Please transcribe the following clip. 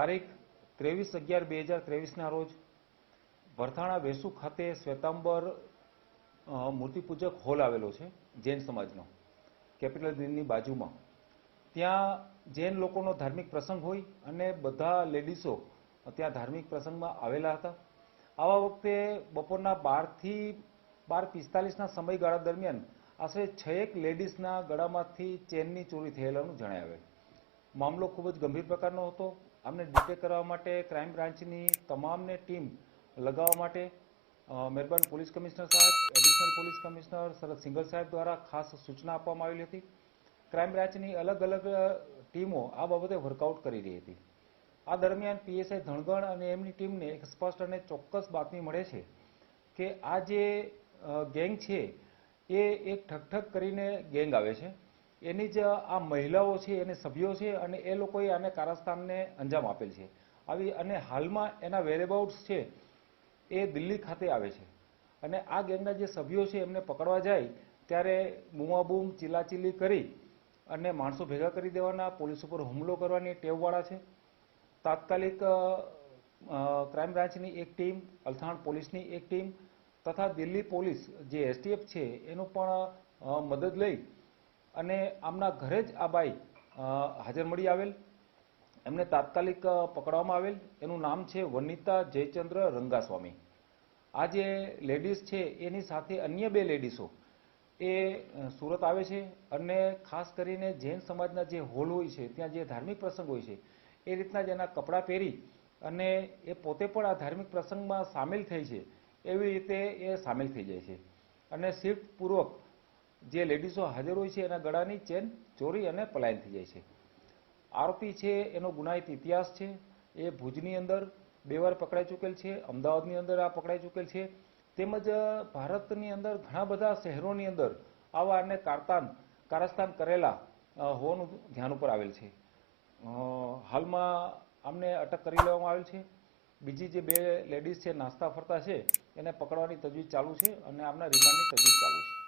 તારીખ ત્રેવીસ અગિયાર બે હજાર ત્રેવીસના રોજ વરથાણા વેસુ ખાતે શ્વેતાંબર મૂર્તિપૂજક હોલ આવેલો છે, જૈન સમાજનો, કેપિટલ ગ્રીનની બાજુમાં. ત્યાં જૈન લોકોનો ધાર્મિક પ્રસંગ હોય અને બધા લેડીસો ત્યાં ધાર્મિક પ્રસંગમાં આવેલા હતા. આવા વખતે બપોરના બારથી બાર પિસ્તાલીસના સમયગાળા દરમિયાન આશરે છએક લેડીઝના ગળામાંથી ચેનની ચોરી થયેલાનું જણાવે મામલો ખૂબ જ ગંભીર પ્રકારનો હતો. આમને ડિટેક્ટ કરવા માટે ક્રાઇમ બ્રાન્ચની તમામને ટીમ લગાવવા માટે મહેરબાન પોલીસ કમિશનર સાહેબ additional police commissioner Sharad Singhal સાહેબ દ્વારા ખાસ સૂચના આપવામાં આવેલી હતી. ક્રાઇમ બ્રાન્ચની અલગ અલગ ટીમો આ બાબતે વર્કઆઉટ કરી રહી હતી. આ દરમિયાન પીએસઆઈ ધણગણ અને એમની ટીમને એક સ્પષ્ટ અને ચોક્કસ બાતમી મળે છે કે આ જે ગેંગ છે, એ એક ઠકઠક કરીને ગેંગ આવે છે. એની જ આ મહિલાઓ છે, એને સભ્યો છે અને એ લોકોએ આને કારસ્તાનને અંજામ આપેલ છે. આવી અને હાલમાં એના વેરેબાઉટ્સ છે એ દિલ્હી ખાતે આવે છે. અને આ ગેંગના જે સભ્યો છે એમને પકડવા જાય ત્યારે બૂમાબૂમ, ચીલાચીલી કરી અને માણસો ભેગા કરી દેવાના, પોલીસ ઉપર હુમલો કરવાની ટેવવાળા છે. તાત્કાલિક ક્રાઇમ બ્રાન્ચની એક ટીમ, અલથાણ પોલીસની એક ટીમ તથા દિલ્હી પોલીસ જે એસટીએફ છે એનું પણ મદદ લઈ અને આમના ઘરે જ આ બાઈ હાજર મળી આવેલ. એમને તાત્કાલિક પકડવામાં આવેલ. એનું નામ છે વનિતા જયચંદ્ર રંગાસ્વામી. આ જે લેડીઝ છે, એની સાથે અન્ય બે લેડીઝો, એ સુરત આવે છે અને ખાસ કરીને જૈન સમાજના જે હોલ હોય છે, ત્યાં જે ધાર્મિક પ્રસંગ હોય છે, એ રીતના જ એના કપડાં પહેરી અને એ પોતે પણ આ ધાર્મિક પ્રસંગમાં સામેલ થઈ છે, એવી રીતે એ સામેલ થઈ જાય છે. અને શિફ્ટ પૂર્વક જે લેડીઝો હાજર હોય છે એના ગળાની ચેન ચોરી અને પલાયન થઈ જાય છે. આરોપી છે, એનો ગુનાહિત ઇતિહાસ છે, એ ભુજની અંદર બે વાર પકડાઈ ચૂકેલ છે, અમદાવાદની અંદર આ પકડાઈ ચૂકેલ છે, તેમજ ભારતની અંદર ઘણા બધા શહેરોની અંદર આવા અને કારતાન, કારસ્તાન કરેલા હોવાનું ધ્યાન ઉપર આવેલ છે. હાલમાં આમને અટક કરી લેવામાં આવેલ છે. બીજી જે બે લેડીઝ છે, નાસ્તા ફરતા છે, એને પકડવાની તજવીજ ચાલુ છે અને આમના રિમાન્ડની તજવીજ ચાલુ છે.